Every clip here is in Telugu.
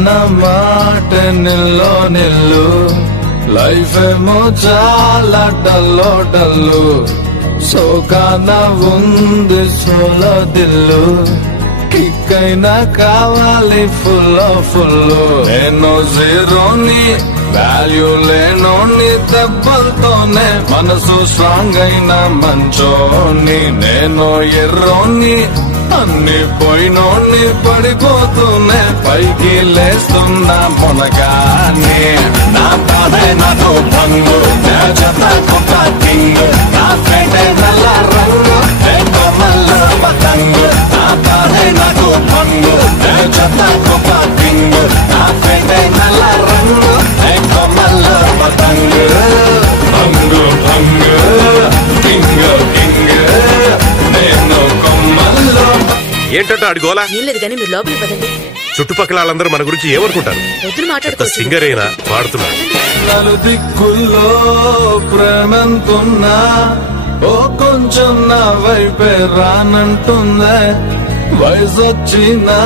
అన్న మాట నిల్లో నిల్లు లైఫ్ ఏమో చాలా డల్లో డల్లు సోకాన ఉంది సోలో దిల్లు కిక్ అయినా కావాలి ఫుల్ ఫుల్ నేను జీరోని వాల్యూ లేనోని దెబ్బలతోనే మనసు స్ట్రాంగ్ అయిన మంచోని నేను ఎర్రోని అన్ని పోయినోని పడిపోతూనే పైకి లేస్తున్నా మొనగాని నా బాధే నాకు భంగు చెత్త కింగ్ నా ఫ్రెండే నల్ల రంగు కొమ్మల్ల పతంగు నా బాధే నాకు భంగు చెత్త కింగ్ నా ఫ్రెండే నల్ల రంగు కొమ్మల్ల పతంగు భంగు భంగు కింగ్ కింగ్ నేను కొమ్మల్లో. ఏంటంటే అడిగోలా ఏం లేదు కానీ మీరు లోపలికి పదండి. చుట్టుపక్కల వాళ్ళందరూ మన గురించి ఏమనుకుంటారు? ఎదురు మాట్లాడుకోవచ్చు. సింగర్ అయినా పాడుతున్నా నలుదిక్కుల్లో ప్రేమంతున్నా ఓ కొంచెం నా వైపే రానంటుందే వయసొచ్చినా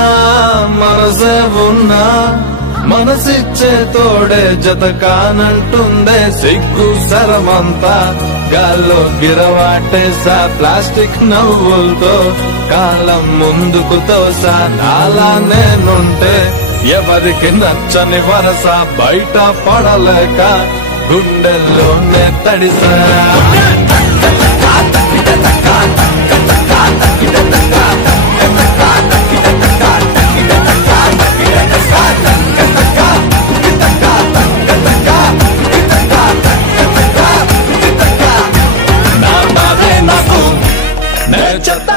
మనసే ఉన్నా మనసిచ్చే తోడే జత కానంటుందే సిగ్గు సరమంతా గాల్లో గిరవాటేసా ప్లాస్టిక్ నవ్వులతో కాలం ముందుకు తోసా నాలా నేనుంటే ఎవరికి నచ్చని వరస బయట పడలేక గుండెల్లోనే తడిసా చెత్త